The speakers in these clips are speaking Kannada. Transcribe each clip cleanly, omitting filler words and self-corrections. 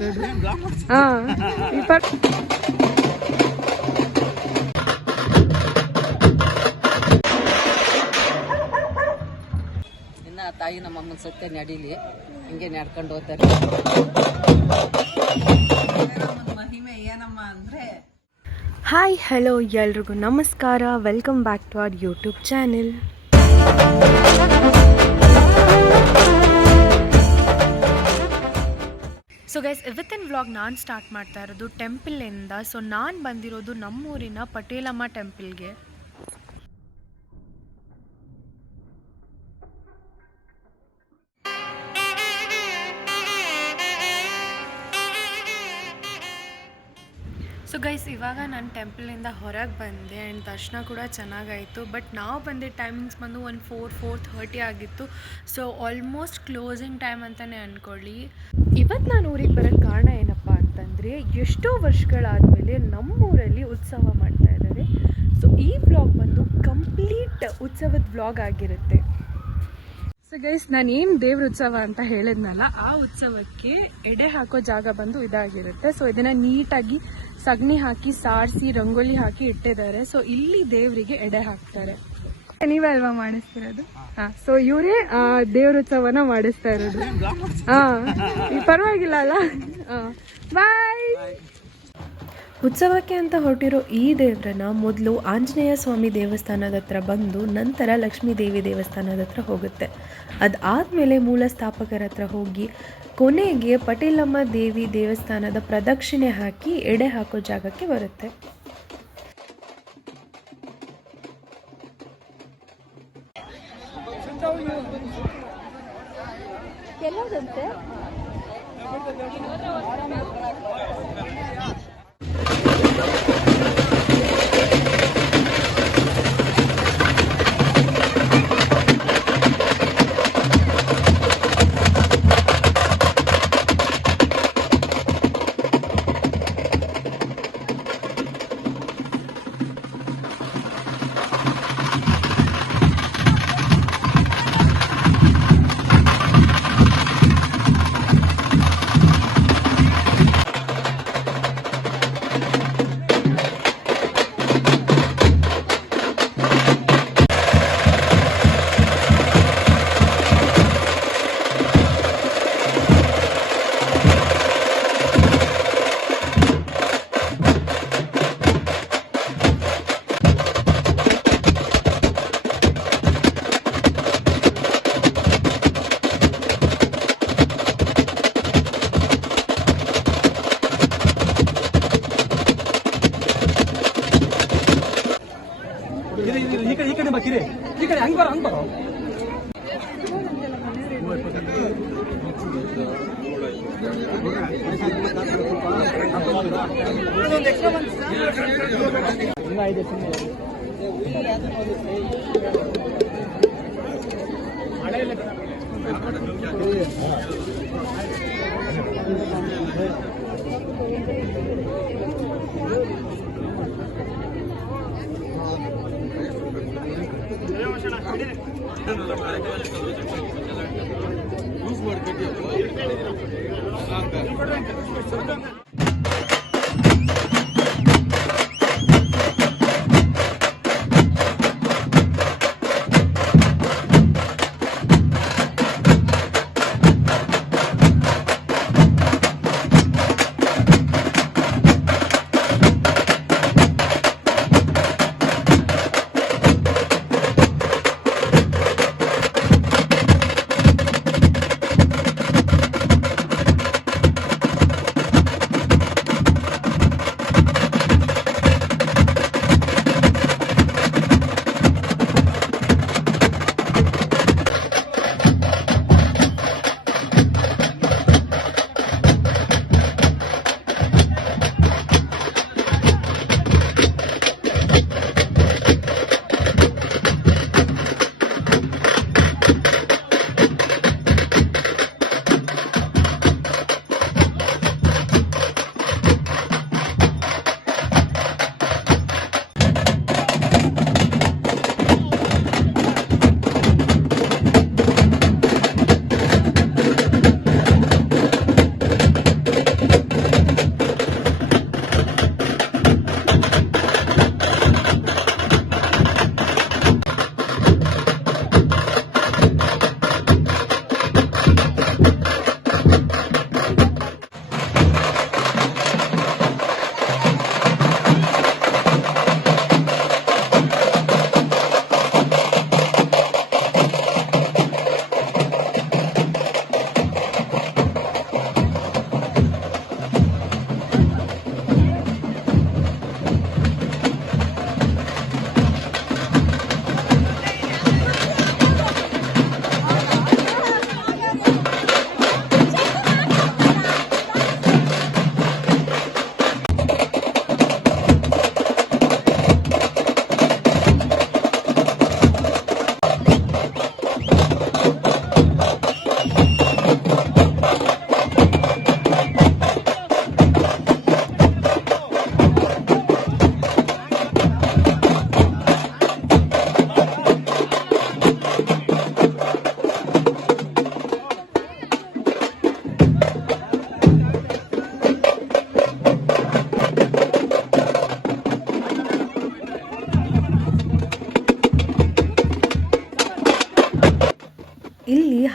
ಇನ್ನ ತಾಯಿ ನಮ್ಮಮ್ಮನ ಸತ್ಯ ನಡೀಲಿ, ಹಿಂಗೆ ನಡ್ಕೊಂಡು ಹೋಗ್ತಾರೆ. ಮಹಿಮೆ ಏನಮ್ಮ ಅಂದ್ರೆ. ಹಾಯ್ ಹಲೋ ಎಲ್ರಿಗೂ ನಮಸ್ಕಾರ, welcome back to our YouTube channel. So guys, ಇವತ್ತಿನ ವ್ಲಾಗ್ ನಾನು ಸ್ಟಾರ್ಟ್ ಮಾಡ್ತಾ ಇರೋದು ಟೆಂಪಲಿಂದ. ಸೊ ನಾನು ಬಂದಿರೋದು ನಮ್ಮೂರಿನ ಪಟೇಲಮ್ಮ ಟೆಂಪಲ್ಗೆ. ಸೊ ಗೈಸ್, ಇವಾಗ ನಾನು ಟೆಂಪಲಿಂದ ಹೊರಗೆ ಬಂದೆ ಆ್ಯಂಡ್ ದರ್ಶನ ಕೂಡ ಚೆನ್ನಾಗಾಯಿತು. ಬಟ್ ನಾವು ಬಂದಿದ್ದ ಟೈಮಿಂಗ್ಸ್ ಬಂದು ಒಂದು 4:30 ಆಗಿತ್ತು. ಸೊ ಆಲ್ಮೋಸ್ಟ್ ಕ್ಲೋಸಿಂಗ್ ಟೈಮ್ ಅಂತಲೇ ಅಂದ್ಕೊಳ್ಳಿ. ಇವತ್ತು ನಾನು ಊರಿಗೆ ಬರೋಕ್ಕೆ ಕಾರಣ ಏನಪ್ಪ ಅಂತಂದರೆ, ಎಷ್ಟೋ ವರ್ಷಗಳಾದಮೇಲೆ ನಮ್ಮೂರಲ್ಲಿ ಉತ್ಸವ ಮಾಡ್ತಾ ಇದ್ದಾರೆ. ಸೊ ಈ ವ್ಲಾಗ್ ಬಂದು ಕಂಪ್ಲೀಟ್ ಉತ್ಸವದ ವ್ಲಾಗ್ ಆಗಿರುತ್ತೆ. ಸೊ ಗೈಸ್, ನಾನೇನು ದೇವ್ರ ಉತ್ಸವ ಅಂತ ಹೇಳಿದ್ನಲ್ಲ, ಆ ಉತ್ಸವಕ್ಕೆ ಎಡೆ ಹಾಕೋ ಜಾಗ ಬಂದು ಇದಾಗಿರುತ್ತೆ. ಸೊ ಇದನ್ನು ನೀಟಾಗಿ ಸಗಣಿ ಹಾಕಿ ಸಾರಿಸಿ ರಂಗೋಲಿ ಹಾಕಿ ಇಟ್ಟಿದ್ದಾರೆ. ಸೊ ಇಲ್ಲಿ ದೇವರಿಗೆ ಎಡೆ ಹಾಕ್ತಾರೆ. ನೀವೇ ಅಲ್ವಾ ಮಾಡಿಸ್ತಿರೋದು? ಸೊ ಇವರೇ ದೇವ್ರ ಉತ್ಸವನ ಮಾಡಿಸ್ತಾ ಇರೋದು. ಪರವಾಗಿಲ್ಲ ಅಲ್ಲ. ಬಾಯ್. ಉತ್ಸವಕ್ಕೆ ಅಂತ ಹೊರಟಿರೋ ಈ ದೇವರನ್ನ ಮೊದಲು ಆಂಜನೇಯ ಸ್ವಾಮಿ ದೇವಸ್ಥಾನದ ಹತ್ರ ಬಂದು ನಂತರ ಲಕ್ಷ್ಮೀ ದೇವಿ ದೇವಸ್ಥಾನದ ಹತ್ರ ಹೋಗುತ್ತೆ. ಅದಾದಮೇಲೆ ಮೂಲ ಸ್ಥಾಪಕರ ಹತ್ರ ಹೋಗಿ ಕೊನೆಗೆ ಪಟೇಲಮ್ಮ ದೇವಿ ದೇವಸ್ಥಾನದ ಪ್ರದಕ್ಷಿಣೆ ಹಾಕಿ ಎಡೆ ಹಾಕೋ ಜಾಗಕ್ಕೆ ಬರುತ್ತೆ. ಎಲ್ಲದಂತೆ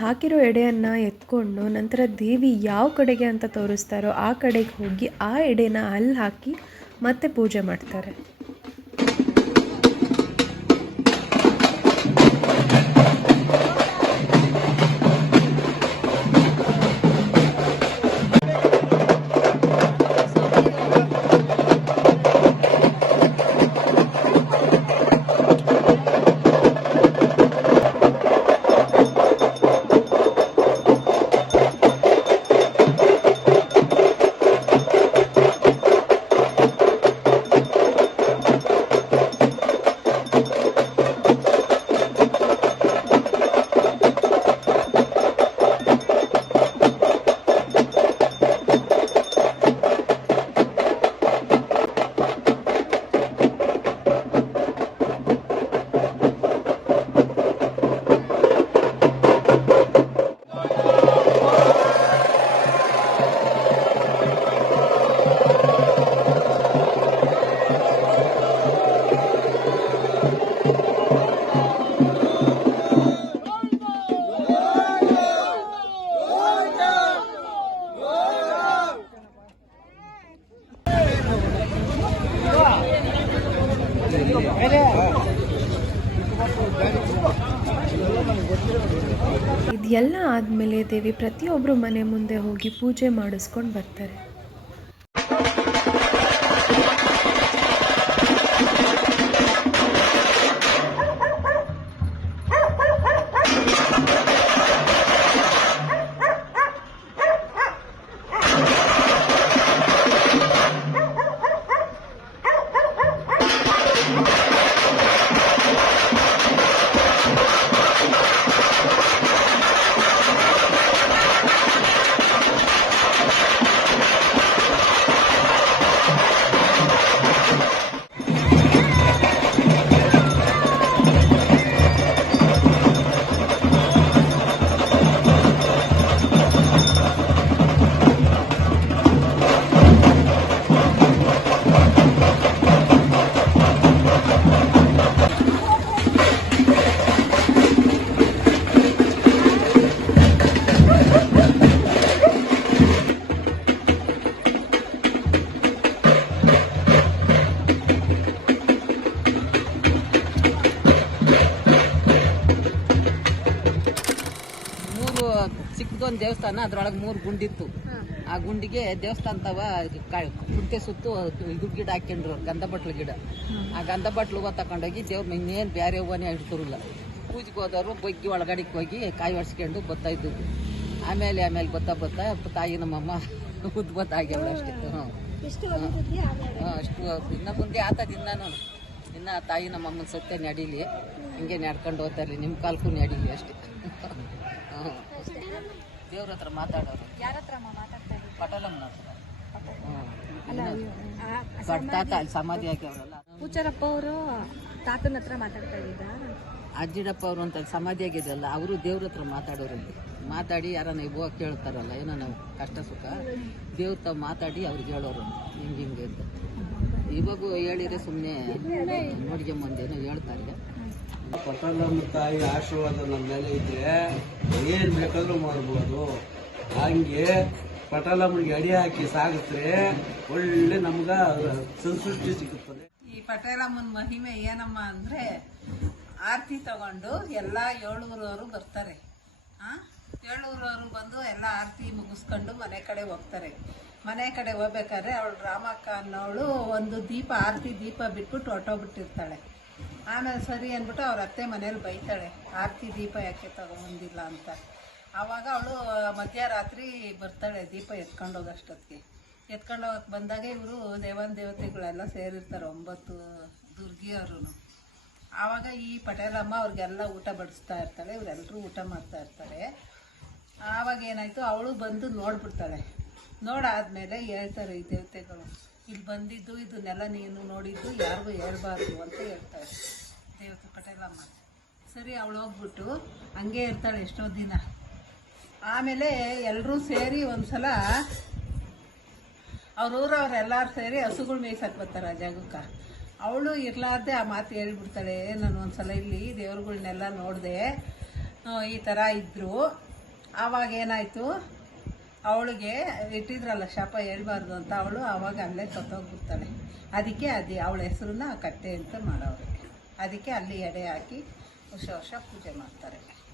ಹಾಕಿರೋ ಎಡೆಯನ್ನು ಎತ್ಕೊಂಡು ನಂತರ ದೇವಿ ಯಾವ ಕಡೆಗೆ ಅಂತ ತೋರಿಸ್ತಾರೋ ಆ ಕಡೆಗೆ ಹೋಗಿ ಆ ಎಡೆನ ಅಲ್ಲಿ ಹಾಕಿ ಮತ್ತೆ ಪೂಜೆ ಮಾಡ್ತಾರೆ. ಇದೆಲ್ಲ ಆದಮೇಲೆ ದೇವಿ ಪ್ರತಿಯೊಬ್ಬರು ಮನೆ ಮುಂದೆ ಹೋಗಿ ಪೂಜೆ ಮಾಡಿಸ್ಕೊಂಡು ಬರ್ತಾರೆ. ಚಿಕ್ಕದೊಂದು ದೇವಸ್ಥಾನ, ಅದ್ರೊಳಗೆ 3 ಗುಂಡಿತ್ತು. ಆ ಗುಂಡಿಗೆ ದೇವಸ್ಥಾನ ತವ ಕುಂಟೆ ಸುತ್ತು ಇದು ಗಿಡ ಹಾಕೊಂಡ್ರು, ಗಂಧ ಬಟ್ಲು ಗಿಡ. ಆ ಗಂಧ ಬಟ್ಲು ಹೂವು ತಗೊಂಡೋಗಿ ದೇವ್ರ ಇನ್ನೇನು ಬೇರೆ ಹೂವನೇ ಇಡ್ತಿರಲ್ಲ. ಪೂಜೆಗೆ ಹೋದವರು ಬಗ್ಗಿ ಒಳಗಡೆಗೆ ಹೋಗಿ ಕಾಯಿ ಒಡ್ಸ್ಕೊಂಡು ಬರ್ತಾ ಇದ್ದದ್ದು. ಆಮೇಲೆ ಬತ್ತಾ ತಾಯಿ ನಮ್ಮಮ್ಮ ಉದ್ಭತ್ತ ಆಗ್ಯಾವ ಅಷ್ಟೇ. ಅಷ್ಟು ಇನ್ನ ಮುಂದೆ ಆತದ ಇನ್ನ ತಾಯಿ ನಮ್ಮಮ್ಮನ ಸತ್ಯ ನಡೀಲಿ, ಹಿಂಗೆ ನಡ್ಕೊಂಡು ಹೋಗ್ತಾರಲಿ, ನಿಮ್ಮ ಕಾಲ್ಕು ನಡೀಲಿ ಅಷ್ಟೇ. ದೇವ್ರ ಹತ್ರ ಮಾತಾಡೋರು ಯಾರ ಹತ್ರ ಮಾತಾಡ್ತಾ ಇದ್ದೀವಿ? ಪಟೋಲಮ್ಮನ ಹತ್ರ. ತಾತ ಅಲ್ಲಿ ಸಮಾಧಿ ಆಗ್ಯಾವ್ರಲ್ಲ, ಪೂಚಾರಪ್ಪ ಅವರು ತಾತನ ಹತ್ರ ಮಾತಾಡ್ತಾ ಇದ್ದ. ಅಜ್ಜಿಡಪ್ಪ ಅವರು ಅಂತ ಸಮಾಧಿ ಆಗಿದೆಯಲ್ಲ, ಅವರು ದೇವ್ರ ಹತ್ರ ಮಾತಾಡೋರಲ್ಲಿ. ಮಾತಾಡಿ ಯಾರನ್ನ ಇವಾಗ ಕೇಳ್ತಾರಲ್ಲ, ಏನೋ ನಾವು ಕಷ್ಟ ಸುಖ ದೇವ್ರ ತಾವು ಮಾತಾಡಿ ಅವ್ರಿಗೆ ಹೇಳೋರು ಹಿಂಗೆ ಅಂತ. ಇವಾಗೂ ಹೇಳಿದ್ರೆ ಸುಮ್ಮನೆ ನೋಡ್ಕೊಂಬಂದೇನೋ ಹೇಳ್ತಾರೆ. ಪಟಲಮ್ಮ ತಾಯಿ ಆಶೀರ್ವಾದ ನಮ್ಮ ಮೇಲೆ ಇದ್ರೆ ಏನ್ ಬೇಕಾದ್ರೂ ಮಾಡ್ಬೋದು. ಹಂಗೆ ಪಟಲಮ್ಮನಿಗೆ ಅಡಿ ಹಾಕಿ ಸಾಗಿದ್ರೆ ಒಳ್ಳೆ ನಮ್ಗ ಸಂತೃಷ್ಟಿ ಸಿಗುತ್ತದೆ. ಈ ಪಟೇಲಮ್ಮನ ಮಹಿಮೆ ಏನಮ್ಮ ಅಂದ್ರೆ, ಆರತಿ ತಗೊಂಡು ಎಲ್ಲ 7ಊರವರು ಬರ್ತಾರೆ. 7ಊರವರು ಬಂದು ಎಲ್ಲ ಆರತಿ ಮುಗಿಸ್ಕೊಂಡು ಮನೆ ಕಡೆ ಹೋಗ್ತಾರೆ. ಮನೆ ಕಡೆ ಹೋಗ್ಬೇಕಾದ್ರೆ ಅವಳು ರಾಮಕ್ಕ ಅನ್ನೋಳು ಒಂದು ದೀಪ, ಆರತಿ ದೀಪ ಬಿಟ್ಬಿಟ್ಟು ಹೊಟ್ಟೋಗ್ಬಿಟ್ಟಿರ್ತಾಳೆ. ಆಮೇಲೆ ಸರಿ ಅಂದ್ಬಿಟ್ಟು ಅವ್ರ ಅತ್ತೆ ಮನೇಲಿ ಬೈತಾಳೆ, ಆರತಿ ದೀಪ ಯಾಕೆ ತಗೊಂಬಂದಿಲ್ಲ ಅಂತ. ಆವಾಗ ಅವಳು ಮಧ್ಯರಾತ್ರಿ ಬರ್ತಾಳೆ ದೀಪ ಎತ್ಕೊಂಡು ಹೋಗೋಷ್ಟೊತ್ತಿಗೆ. ಎತ್ಕೊಂಡು ಹೋಗಕ್ಕೆ ಬಂದಾಗ ಇವರು ದೇವತೆಗಳೆಲ್ಲ ಸೇರಿರ್ತಾರೆ, 9 ದುರ್ಗಿಯವರು. ಆವಾಗ ಈ ಪಟೇಲಮ್ಮ ಅವ್ರಿಗೆಲ್ಲ ಊಟ ಬಡಿಸ್ತಾ ಇರ್ತಾಳೆ, ಇವರೆಲ್ಲರೂ ಊಟ ಮಾಡ್ತಾ ಇರ್ತಾರೆ. ಆವಾಗ ಏನಾಯಿತು, ಅವಳು ಬಂದು ನೋಡ್ಬಿಡ್ತಾಳೆ. ನೋಡಾದ್ಮೇಲೆ ಹೇಳ್ತಾರೆ ಈ ದೇವತೆಗಳು, ಇಲ್ಲಿ ಬಂದಿದ್ದು ಇದನ್ನೆಲ್ಲ ನೀನು ನೋಡಿದ್ದು ಯಾರಿಗೂ ಹೇಳ್ಬಾರ್ದು ಅಂತ ಹೇಳ್ತಾಳೆ ದೇವತೆ ಪಟೇಲಮ್ಮ. ಸರಿ, ಅವಳು ಹೋಗ್ಬಿಟ್ಟು ಹಂಗೆ ಇರ್ತಾಳೆ ಎಷ್ಟೋ ದಿನ. ಆಮೇಲೆ ಎಲ್ಲರೂ ಸೇರಿ ಒಂದ್ಸಲ ಅವ್ರೂರವ್ರೆಲ್ಲರೂ ಸೇರಿ ಹಸುಗಳು ಮೇಯ್ಸಕ್ಕೆ ಬರ್ತಾರೆ ಆ ಜಾಗಕ್ಕೆ. ಅವಳು ಇರ್ಲಾರ್ದೆ ಆ ಮಾತು ಹೇಳ್ಬಿಡ್ತಾಳೆ, ನಾನು ಒಂದ್ಸಲ ಇಲ್ಲಿ ದೇವ್ರುಗಳ್ನೆಲ್ಲ ನೋಡಿದೆ, ಈ ಥರ ಇದ್ದರು, ಆವಾಗ ಏನಾಯಿತು, ಅವಳಿಗೆ ಇಟ್ಟಿದ್ರಲ್ಲ ಶಾಪ ಹೇಳ್ಬಾರ್ದು ಅಂತ, ಅವಳು ಆವಾಗ ಅಲ್ಲೇ ಸತ್ತೋಗ್ಬಿಡ್ತಾಳೆ. ಅದಕ್ಕೆ ಅವಳ ಹೆಸರನ್ನ ಕಟ್ಟೆ ಅಂತ ಮಾಡೋರು. ಅದಕ್ಕೆ ಅಲ್ಲಿ ಎಡೆ ಹಾಕಿ ವರ್ಷ ವರ್ಷ ಪೂಜೆ ಮಾಡ್ತಾರೆ.